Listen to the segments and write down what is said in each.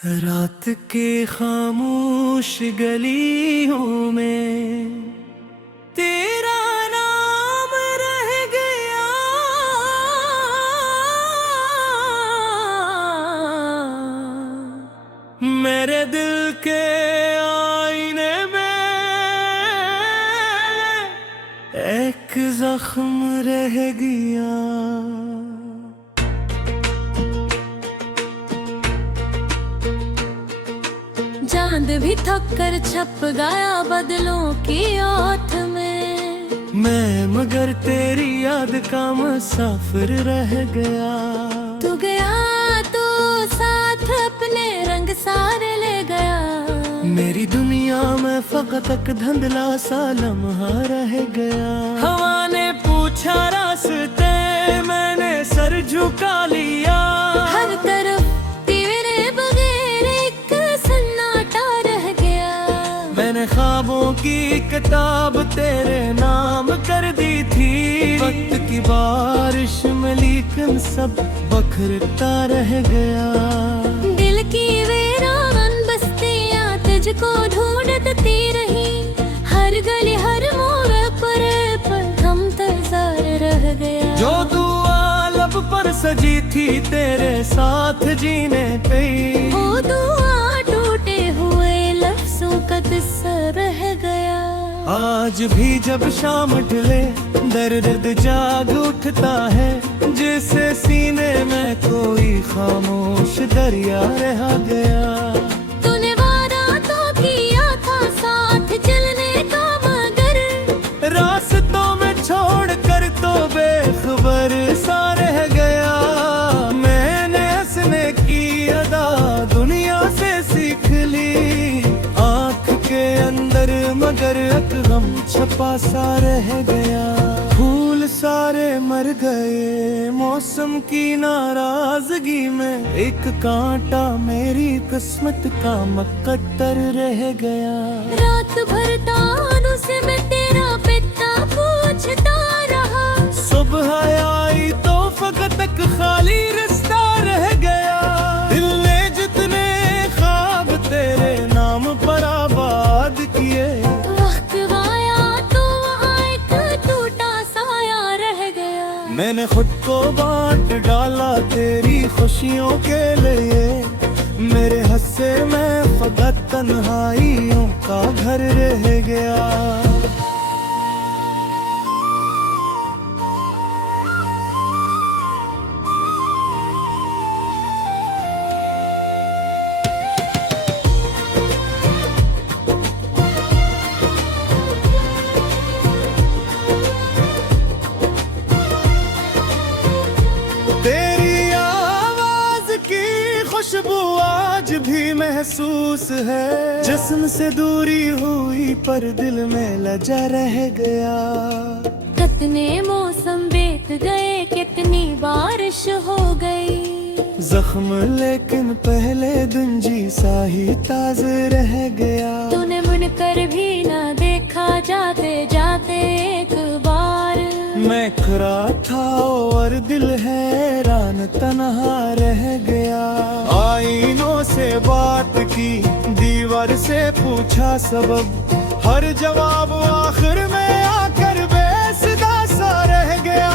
रात के खामोश गलियों में तेरा नाम रह गया। मेरे दिल के आईने में एक जख्म रह गया। चांद भी थक कर छप गया बदलों की ओट में, मैं मगर तेरी याद का मुसाफिर रह गया। तू गया तो साथ अपने रंग सारे ले गया। मेरी दुनिया में फकत एक धुंधला सा लम्हा रह गया। हवा ने पूछा रास्ते, मैंने सर झुका लिया। हर तरफ तेरे बगैर एक सन्नाटा रह गया। मैंने ख्वाबों की किताब तेरे नाम कर दी थी। वक्त की बारिश में लेकिन सब बखरता रह गया। दिल की वीरान बस्तियां तुझको ढूंढती रही। हर गली हर मोड़ पर थमता जार रह गया। जो दुआ लब पर सजी थी तेरे साथ जीने पे, वो दुआ टूटे हुए लफ्जों का किस्सा रह गया। आज भी जब शाम ढले दर्द जाग उठता है। जैसे सीने में कोई खामोश दरिया रह गया। तूने वादा तो किया था साथ चलने का, मगर रास्तों में छोड़ कर तो बेखबर सा रह गया। मैंने हंसने की अदा दुनिया से सीख ली। आँख के अंदर मगर एक गम छपा सा रह गया। फूल सारे मर गए मौसम की नाराजगी में। एक कांटा मेरी किस्मत का मकद्दर रह गया। रात भर तानों से मैं तेरा पिता पूछता रहा। सुबह आई तो फकत एक खाली रास्ता रह गया। दिल ने जितने ख्वाब तेरे नाम पर आबाद किए, वक्त आया तो वहाँ एक टूटा साया रह गया। मैंने खुद को बांट डाला तेरी खुशियों के लिए। मेरे हस्से में फकत तन्हाइयों का घर रह गया। तेरी आवाज की खुशबू आज भी महसूस है। जिस्म से दूरी हुई पर दिल में लजा रह गया। कितने मौसम बीत गए, कितनी बारिश हो गई। जख्म लेकिन पहले दिन जी सा ही ताज़ा रह गया। तूने मुड़कर भी ना देखा जाते जाते एक बार। मैं खरा था और दिल हैरान तन्हा रह गया। आईनों से बात की, दीवार से पूछा सबब। हर जवाब आखिर में आकर बेसुदा सा रह गया।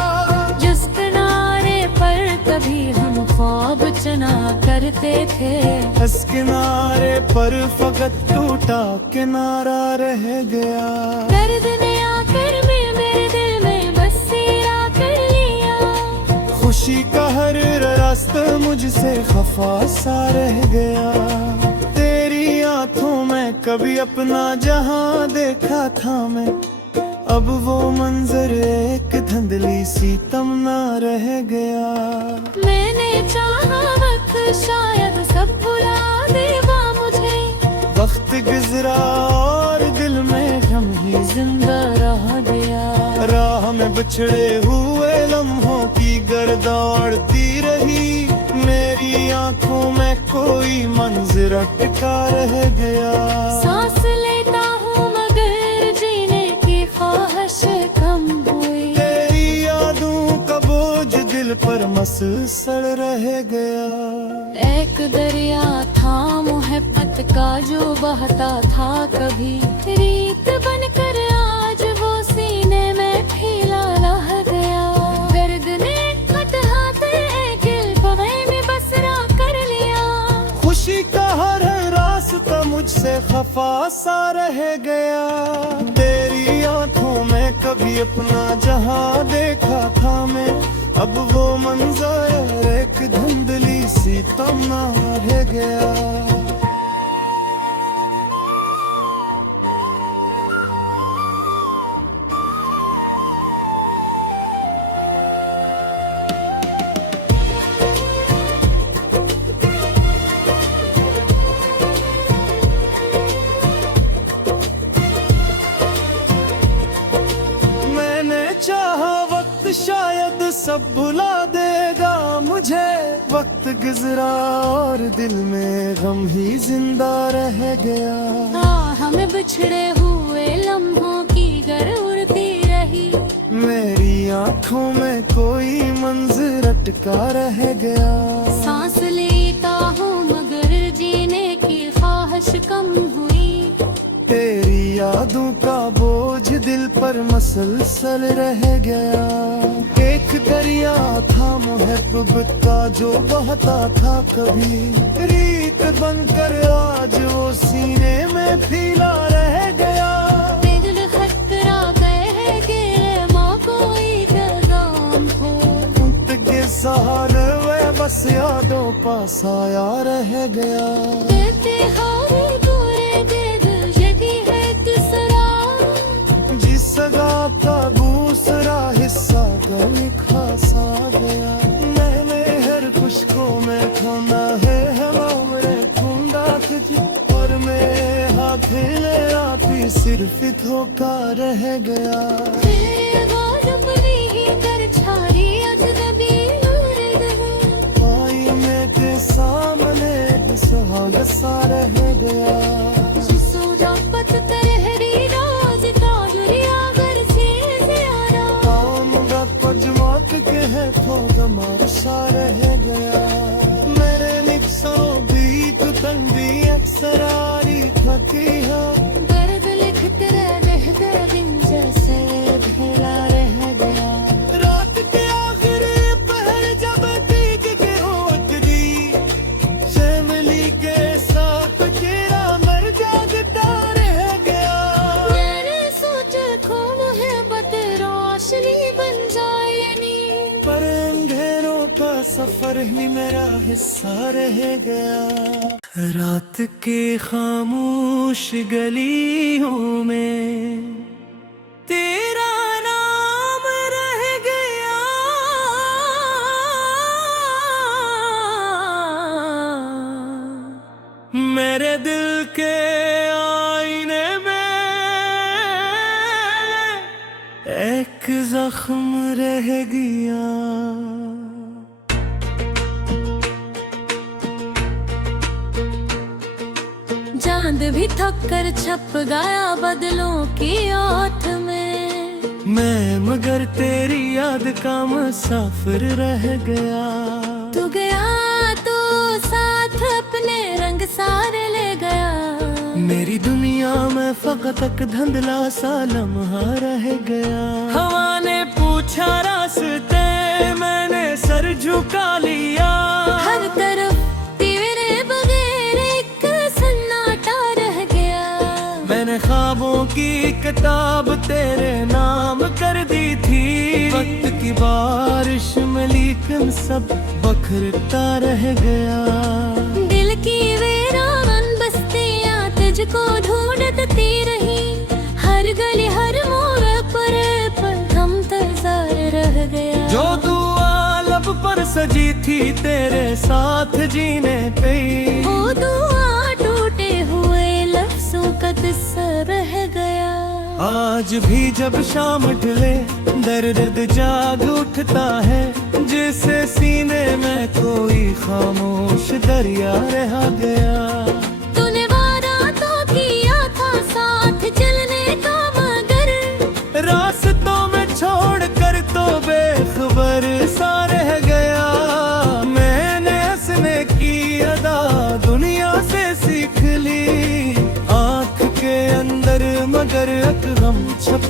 जिस किनारे पर कभी हम ख्वाब चना करते थे, इस किनारे पर फकत टूटा किनारा रह गया। दर्द ने आकर मेरे दिल में बसेरा कर लिया। खुशी का हर रास्ता मुझसे खफा सा रह गया। तेरी आंखों में कभी अपना जहां देखा था मैं। अब वो मंजर एक धुंधली सी तमन्ना रह गया। मैंने चाहा वक्त शायद सब भुला देगा मुझे। वक्त गुजरा और दिल में गम ही जिंदा रह गया। राह में बिछड़े हुए लम्हों की गर्द दौड़ती रही। मेरी आंखों में कोई मंजर अटका रह गया। सांस लेता हूँ मगर जीने की ख्वाहिश कम हुई। तेरी यादों का बोझ दिल पर मसलसल रह गया। एक दरिया थाम का जो बहता था कभी, रीत बनकर आज वो सीने में फैला रह गया। दर्द ने फतहाते गिल पवे में बसरा कर लिया। खुशी का हर रास्ता मुझसे खफा सा रह गया। तेरी आंखों में कभी अपना जहां देखा था मैं, अब वो मंजर एक धुंधली सी तमन्ना रह गया। शायद सब भुला देगा मुझे, वक्त गुजरा और दिल में गम ही जिंदा रह गया। हमें बिछड़े हुए लम्हों की गर उड़ती रही। मेरी आंखों में कोई मंजर अटका रह गया। सांस लेता हूँ मगर जीने की ख्वाहिश कम हुई। तेरी यादों का बोझ दिल पर मसलसल रह गया। एक दरिया था मोहब्बत का जो बहता था कभी, रीत बनकर आज वो सीने में फैला रह गया। दिल खतरा गए गिरे माँ कोई पैगाम हो, उठ के सहारे वे बस यादों पास आया रह गया। देते हारे पूरे दिल यदि है तीसरा, जिस सगा का दूसरा हिस्सा गली खासा गया। मैंने हर खुशको में खोना है हमारे खूंदा तुझे, और मैं हाथ ले आपी सिर्फ धोखा रह गया। पाई में के सामने सुहाग सा रह गया। सा रह गया। मेरे निक्सों भी तू तंगी अक्सर आरी थकी हो, दर्द लिखते रहते दिन जैसे ढेला रह गया। रात के आखिरी पहर जब दीग के उतरी, फैमिली के साथ तेरा मर जागता रह गया। मैंने सोचा खो मोहब्बत रोशनी बन जाएगी, पर अंधेरों का सफर ही मेरा हिस्सा रह गया। रात के खामोश गलियों में तेरा नाम रह गया। मेरे दिल के आईने में एक जख्म रह गया। चांद भी थक कर छप गया बदलों की ओट में, मैं मगर तेरी याद का मुसाफिर रह गया। तू गया तो साथ अपने रंग सारे ले गया। मेरी दुनिया में फकत एक धुंधला सा लम्हा रह गया। हवा ने पूछा रास्ते, मैंने सर झुका लिया। हर तरफ तेरे बगैर एक सन्नाटा रह गया। मैंने ख्वाबों की किताब तेरे नाम कर दी थी। वक्त की बारिश में लेकिन सब बखरता रह गया। दिल की वीरान बस्तियां तुझको ढूंढती रही। हर गली हर मोड़ पर हम तजार रह गया। जो दुआ लब पर सजी थी तेरे साथ जीने पे, वो दुआ टूटे हुए लफ्जों का किस्सा रह गया। आज भी जब शाम ढले दर्द जाग उठता है। जैसे सीने में कोई खामोश दरिया रह गया। तूने वादा तो किया था साथ चलने का, मगर रास्तों में छोड़ कर तो बेखबर सा रह गया। मैंने हंसने की अदा दुनिया से सीख ली।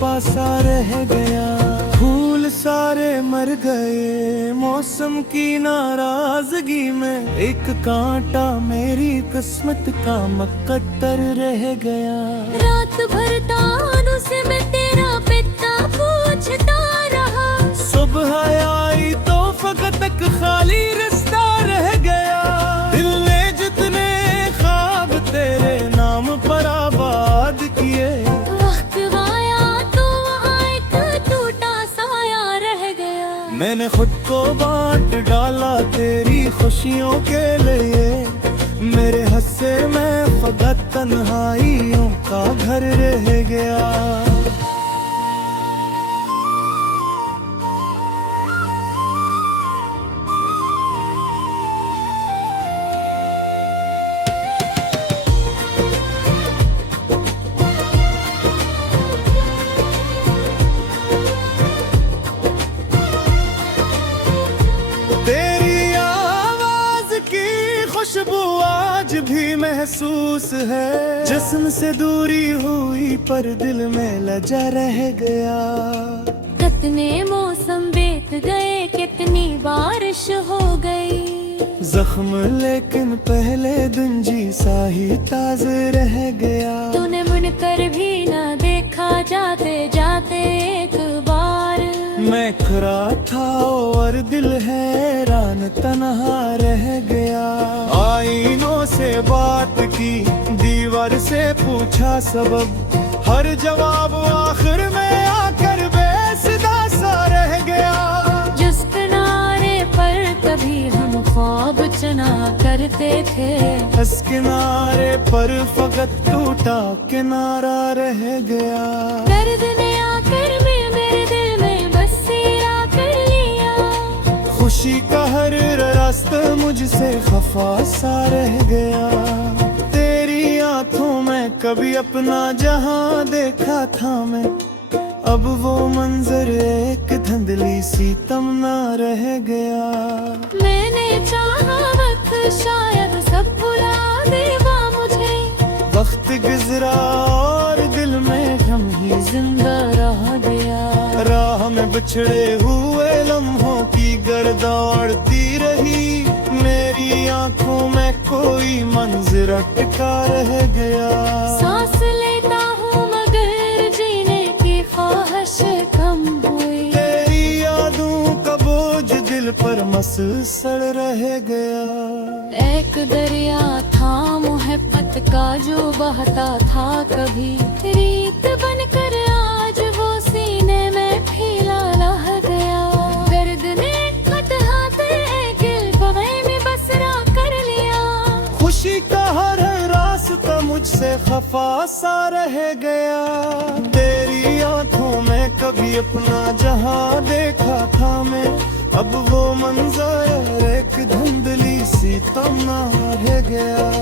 तोहफा सा रह गया। फूल सारे मर गए मौसम की नाराजगी में, एक कांटा मेरी किस्मत का मकद्दर रह गया। रात भर तानों से मैं तेरा पिता पूछता रहा, सुबह आई तो फकत एक खाली रास्ता रह गया। दिल ने जितने ख्वाब तेरे नाम पर आबाद किए, वक्त आया तो वहाँ एक टूटा साया रह गया। मैंने खुद को बांट डाला तेरी खुशियों के लिए, मेरे हस्से में फकत तन्हाइयों का घर रह गया। तेरी आवाज की खुशबू आज भी महसूस है, जिस्म से दूरी हुई पर दिल में लजा रह गया। कितने मौसम बीत गए, कितनी बारिश हो गई, जख्म लेकिन पहले दिन जैसा ही ताज़ा रह गया। तूने मुड़कर भी न देखा, जाते जाते एक बार। मैं खरा था और दिल हैरान तन्हा रह गया। आईनों से बात की, दीवार से पूछा सबब, हर जवाब आखिर में आकर बेसदा सा रह गया। जिस किनारे पर कभी हम ख्वाब चना करते थे, इस किनारे पर फकत टूटा किनारा रह गया। दर्द ने आकर मेरे दिल में बसेरा कर लिया, खुशी का हर रास्ता मुझसे खफा सा रह गया। तेरी आंखों में कभी अपना जहां देखा था मैं, अब वो मंजर एक धुंधली सी तमन्ना रह गया। मैंने चाहा वक्त शायद सब भुला देगा मुझे, वक्त गुजरा और दिल में गम ही जिंदा रह गया। राह में बिछड़े हुए लम्हों की गर्द दौड़ती रही, मेरी आंखों में कोई मंजर अटका रह गया। सांस लेता हूँ मगर जीने की ख्वाहिश कम हुई, तेरी यादों का बोझ दिल पर मसलसल रह गया। एक दरिया था मोहब्बत का जो बहता था कभी, रीत बनकर आज वो सीने में फैला रह गया। दर्द ने कतहाते गिल पवे में बसरा कर लिया, खुशी का हर रास्ता मुझसे खफा सा रह गया। तेरी आंखों में कभी अपना जहां देखा था मैं, अब वो मंजर एक धुंधली सी तमन्ना रह गया।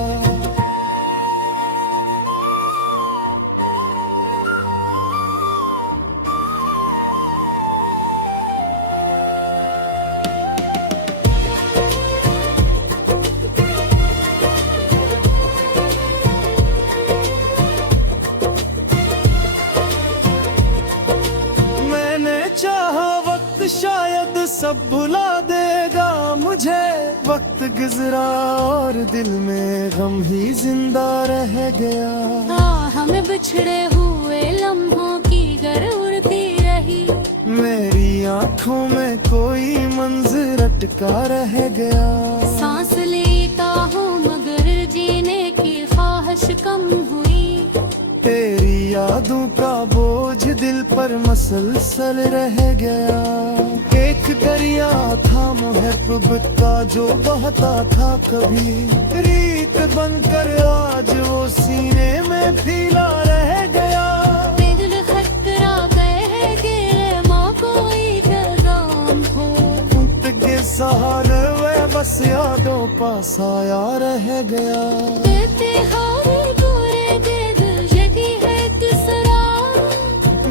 शायद सब भुला देगा मुझे, वक्त गुजरा और दिल में गम ही जिंदा रह गया। हमें बिछड़े हुए लम्हों की गर उड़ती रही, मेरी आंखों में कोई मंजर अटका रह गया। सांस लेता हूँ मगर जीने की ख्वाहिश कम हुई, तेरी यादों का बोझ दिल पर मसलसल रह गया। एक दरिया था मोहब्बत का जो बहता था कभी, रीत बनकर आज वो सीने में फैला रह गया। दिल खतरा गए गिरे माँ कोई पैगाम हो, उठ के सहारे वह बस यादों पास आया रह गया। देते हारे पूरे दिल यदि है तीसरा,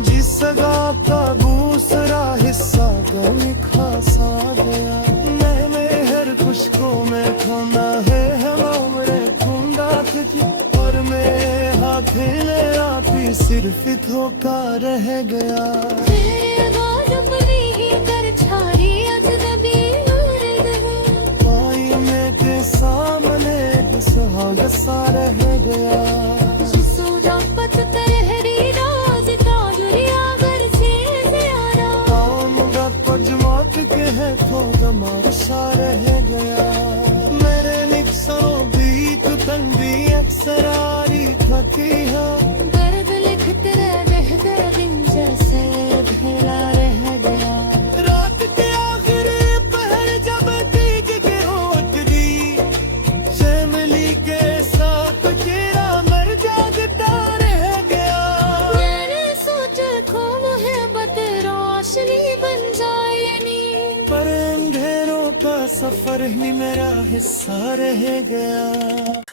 जिस जगह का दूसरा हिस्सा कभी खासा गया। मैंने हर खुशको में खोना है हम उम्र खूंदा थी, और मैं खेले आप ही सिर्फ धोखा रह गया। आईने के सामने सुहाग सा रह गया। के है तो दमाग सा रह गया। मेरे निक्सों बीत तंगी अक्सर आरी थकी है। दर्द लिखते रहते दिन जैसे भेला रह गया। रात के आखिर पहर जब भीग के उठली, चैमली के साथ तेरा मर जागता रह गया। मैंने सोचा खो मोहब्बत रोशनी बन जाए, पर अंधेरों का सफर ही मेरा हिस्सा रह गया।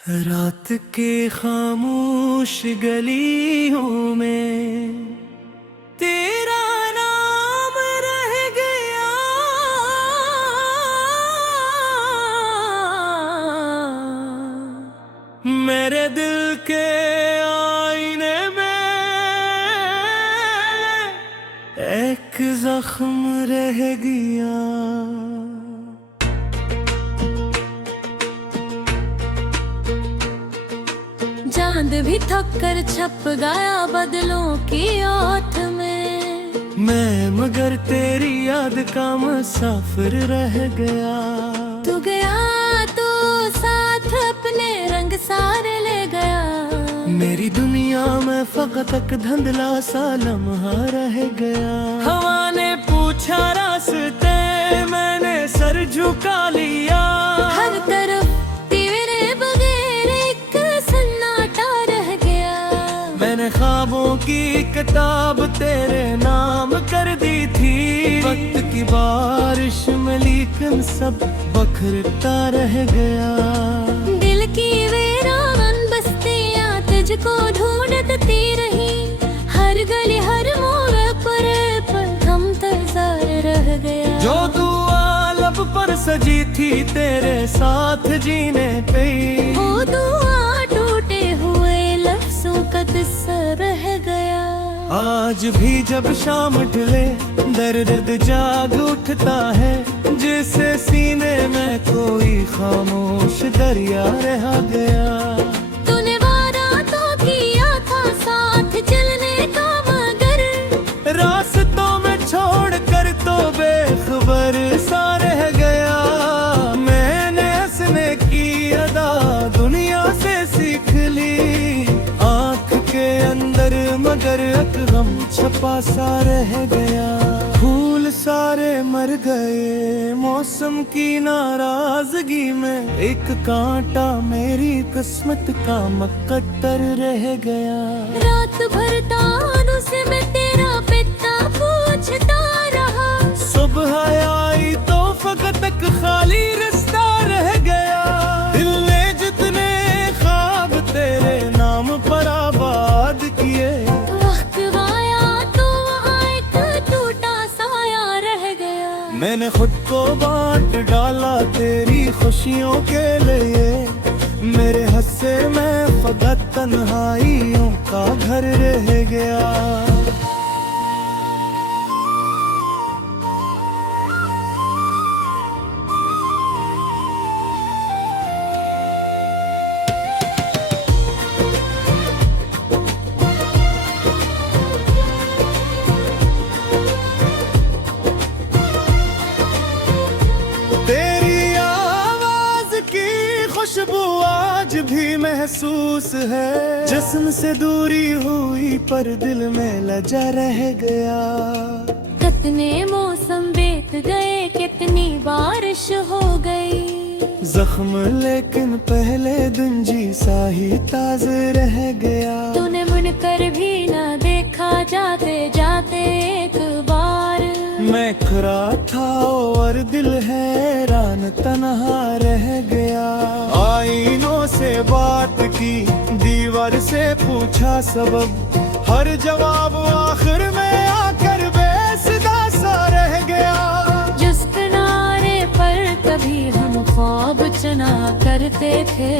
रात के खामोश गलियों में तेरा नाम रह गया। मेरे दिल के आईने में एक जख्म रह गया। चांद भी थक कर छप गया बदलों की ओट में। मैं मगर तेरी याद का मुसाफिर रह गया। तू गया तो साथ अपने रंग सारे ले गया। मेरी दुनिया में फकत एक धुंधला सा लम्हा रह गया। हवा ने पूछा रास्ते, मैंने सर झुका लिया। हर तरफ तेरे बगैर एक सन्नाटा रह गया। मैंने ख्वाबों की किताब तेरे नाम कर दी थी। वक्त की बारिश में लेकिन सब बखरता रह गया। दिल की वीरान बस्तियां तुझको ढूंढती रही। हर गली हर मोड़ पर हम तजार रह गया। जो दुआ लब पर सजी थी तेरे साथ जीने पे, वो दुआ टूटे हुए लफ्जों का किस्सा रह गया। आज भी जब शाम ढले दर्द जाग उठता है। जिसे सीने में कोई खामोश दरिया रह गया। तूने वादा तो किया था साथ चलने का, मगर रास्तों में छोड़ कर तो बेखबर सा रह गया। मैंने हंसने की अदा दुनिया से सीख ली। आँख के अंदर मगर एक गम छपा सा रह गया। फूल सारे मर गए मौसम की नाराजगी में। एक कांटा मेरी किस्मत का मकद्दर रह गया। रात भर तारों से मैं तेरा पिता पूछता रहा। सुबह आई तो फकत एक खाली रास्ता रह गया। दिल ने जितने ख्वाब तेरे नाम पर आबाद किए, वक्त आया तो वहाँ एक टूटा साया रह गया। मैंने खुद को बांट डाला तेरी खुशियों के लिए। मेरे हस्से में फकत तन्हाइयों का घर रह गया। तेरी आवाज की खुशबू आज भी महसूस है। जिस्म से दूरी हुई पर दिल में लजा रह गया। कितने मौसम बीत गए, कितनी बारिश हो गई। जख्म लेकिन पहले दिन जी सा ही ताज़ा रह गया। तूने मुड़कर भी ना देखा जाते जाते एक बार। मैं खरा था और दिल हैरान तन्हा रह गया। आईनों से बात की, दीवार से पूछा सबब। हर जवाब आखिर में आकर बेसुदा सा रह गया। जिस किनारे पर कभी हम ख्वाब चना करते थे,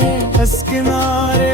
इस किनारे